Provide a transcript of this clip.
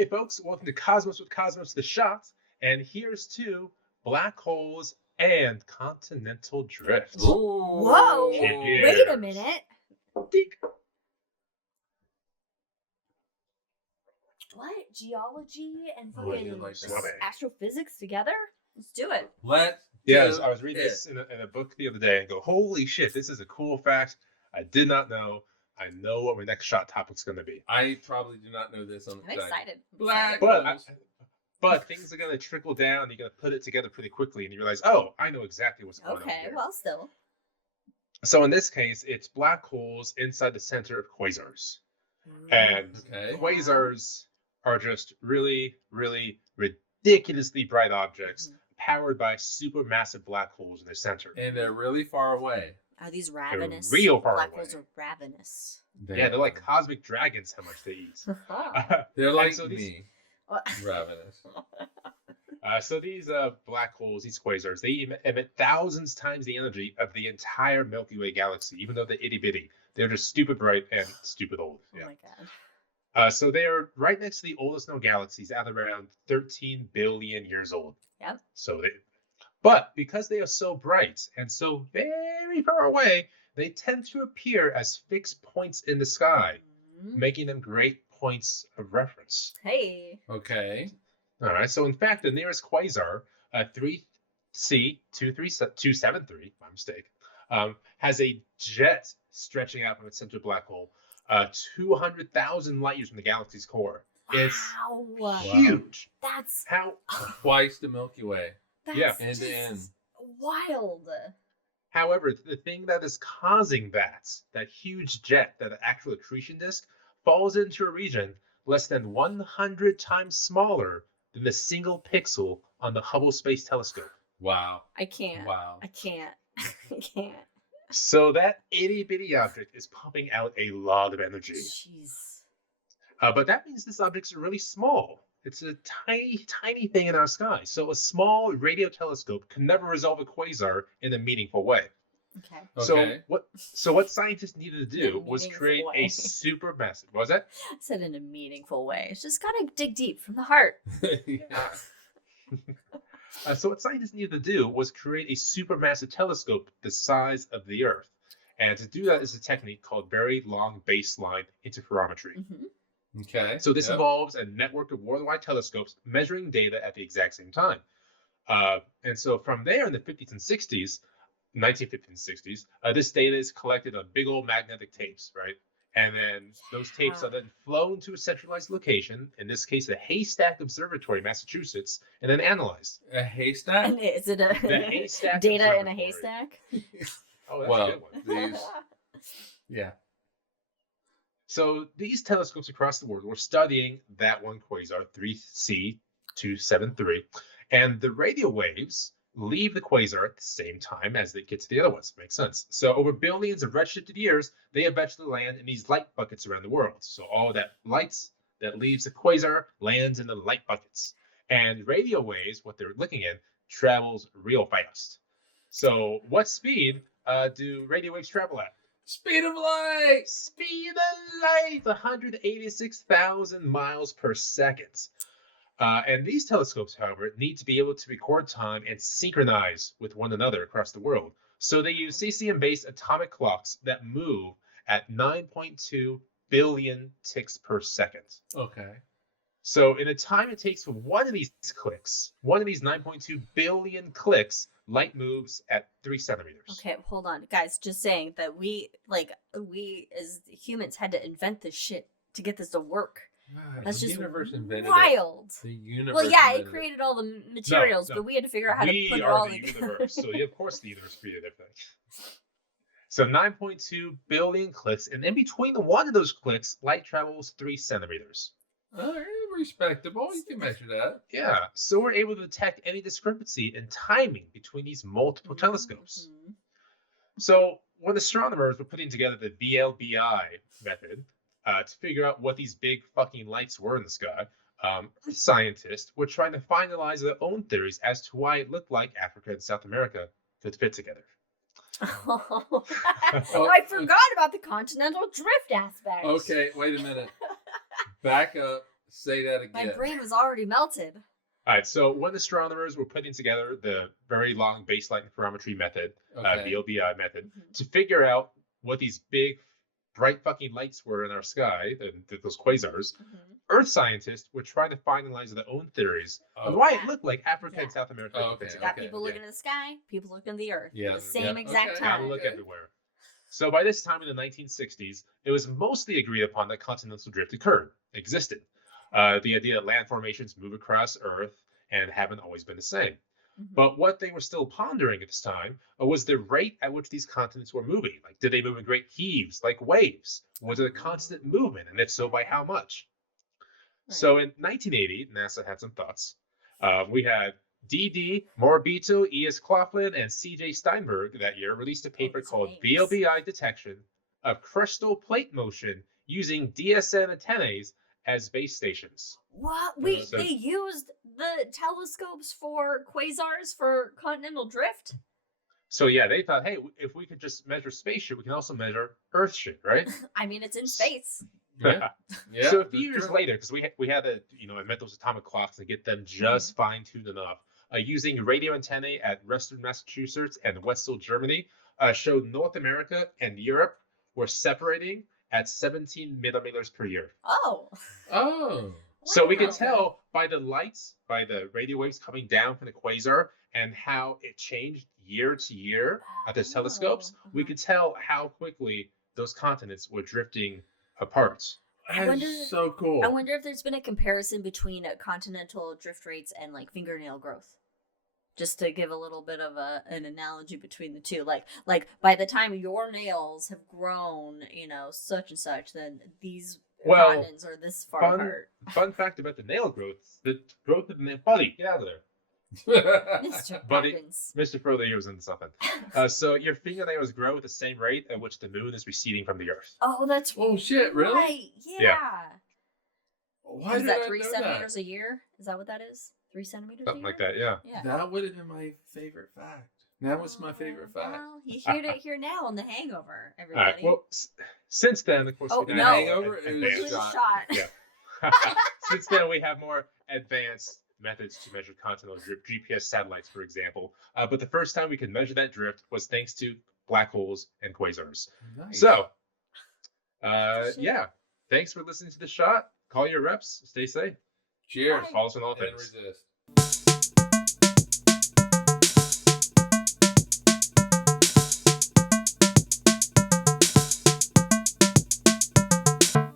Hey folks, welcome to Cosmos with Cosmos the Shot, and here's to black holes and continental drift. Whoa! Cheers. Wait a minute. Dink. What? Geology and Oh, I fucking do like that. astrophysics together? Let's do it. Yeah, I was reading this in a book the other day and go, holy shit, this is a cool fact I did not know. I know what my next shot topic's going to be. I probably do not know this on I'm excited. Black But holes. But things are going to trickle down. You're going to put it together pretty quickly, and you realize, oh, I know exactly what's going on Okay, here. well, still. So in this case, it's black holes inside the center of quasars. And quasars are just really, really ridiculously bright objects powered by supermassive black holes in their center. And they're really far away. Are these ravenous? They're real far Black away. holes are ravenous. Yeah, they're like cosmic dragons, how much they eat. They're like so me. Ravenous. So these black holes, these quasars, they emit thousands times the energy of the entire Milky Way galaxy, even though they're itty-bitty. They're just stupid bright and stupid old. Yeah. Oh my god. So they're right next to the oldest known galaxies at around 13 billion years old. Yep. But because they are so bright and so very far away, they tend to appear as fixed points in the sky, making them great points of reference. Hey. Okay. All right. So in fact, the nearest quasar, 3C273, my mistake, has a jet stretching out from its central black hole, 200,000 light years from the galaxy's core. It's huge. That's how twice the Milky Way. That's end to end. Wild. However, the thing that is causing that huge jet, that actual accretion disk, falls into a region less than 100 times smaller than the single pixel on the Hubble Space Telescope. Wow. I can't. Wow. I can't. I can't. So that itty-bitty object is pumping out a lot of energy. Jeez. But that means this object's really small. It's a tiny, tiny thing in our sky. So a small radio telescope can never resolve a quasar in a meaningful way. Okay. So what scientists needed to do was create a supermassive. What was that? I said in a meaningful way. It's just gotta dig deep from the heart. So what scientists needed to do was create a supermassive telescope the size of the Earth. And to do that is a technique called very long baseline interferometry. Mm-hmm. Okay. So this involves a network of worldwide telescopes measuring data at the exact same time. And so from there in the 50s and 60s, 1950s and 60s, this data is collected on big old magnetic tapes, right? And then those tapes are then flown to a centralized location, in this case, the Haystack Observatory, Massachusetts, and then analyzed. A haystack? And is it a Haystack data Observatory. in a haystack? Oh, that's a good one. Yeah. So these telescopes across the world were studying that one quasar, 3C273, and the radio waves leave the quasar at the same time as they get to the other ones. Makes sense. So over billions of redshifted years, they eventually land in these light buckets around the world. So all that light that leaves the quasar lands in the light buckets. And radio waves, what they're looking at, travels real fast. So what speed do radio waves travel at? Speed of light! Speed of light! 186,000 miles per second. And these telescopes, however, need to be able to record time and synchronize with one another across the world. So they use cesium-based atomic clocks that move at 9.2 billion ticks per second. Okay. So in the time it takes for one of these clicks, one of these 9.2 billion clicks, light moves at 3 centimeters. Okay, hold on. Guys, just saying that we as humans had to invent this shit to get this to work. That's just wild. The universe. Well, yeah, it created all the materials, but we had to figure out how to put it all together. Universe. So of course the universe created everything. So 9.2 billion clicks, and in between one of those clicks, light travels 3 centimeters. Respectable. You can measure that. Yeah. So we're able to detect any discrepancy in timing between these multiple telescopes. So when astronomers were putting together the BLBI method to figure out what these big fucking lights were in the sky, scientists were trying to finalize their own theories as to why it looked like Africa and South America could fit together. Oh, I forgot about the continental drift aspect. Okay, wait a minute. Back up. Say that again. My brain was already melted. All right, so when astronomers were putting together the Very Long Baseline Interferometry method, VLBI method, to figure out what these big, bright fucking lights were in our sky, those quasars, Earth scientists were trying to finalize their own theories on why it looked like Africa and South America. Got people looking at the sky, people looking at the Earth. Yeah. At the same exact time. Gotta look everywhere. So by this time in the 1960s, it was mostly agreed upon that continental drift existed. The idea that land formations move across Earth and haven't always been the same. But what they were still pondering at this time was the rate at which these continents were moving. Like, did they move in great heaves, like waves? Was it a constant movement? And if so, by how much? Right. So in 1980, NASA had some thoughts. We had D.D. Morabito, E.S. Claflin, and C.J. Steinberg that year released a paper called VLBI Detection of Crystal Plate Motion using DSN antennae as base stations. What? Wait, they used the telescopes for quasars for continental drift? So yeah, they thought, hey, if we could just measure space shit, we can also measure Earth shit, right? I mean, it's in space. Yeah. So a few years later, because we had to, invent those atomic clocks and get them just fine-tuned enough, using radio antennae at Western Massachusetts and Wetzel, Germany, showed North America and Europe were separating at 17 millimeters per year. Oh. So we could tell by the lights, by the radio waves coming down from the quasar, and how it changed year to year at the telescopes. We could tell how quickly those continents were drifting apart. That's so cool. I wonder if there's been a comparison between continental drift rates and like fingernail growth. Just to give a little bit of an analogy between the two, like by the time your nails have grown, such and such, then these continents are this far apart. Fun fact about the nail growth: the growth of the nail. Buddy, get out of there. Mr. Poppins. Mr. Furley was into something. So your fingernails grow at the same rate at which the moon is receding from the Earth. Oh, that's shit! Really? Right. Yeah. Why is that 3 centimeters a year? Is that what that is? 3 centimeters Something a year? like that, yeah. That would have been my favorite fact. That was my favorite fact. Well, you heard it here now on The Hangover, everybody. All right, well, since then, of course, we Hangover is shot. Yeah. Since then, we have more advanced methods to measure continental drift, GPS satellites, for example. But the first time we could measure that drift was thanks to black holes and quasars. Nice. So, thanks for listening to The Shot. Call your reps. Stay safe. Cheers. Follow us on all and things. Resist.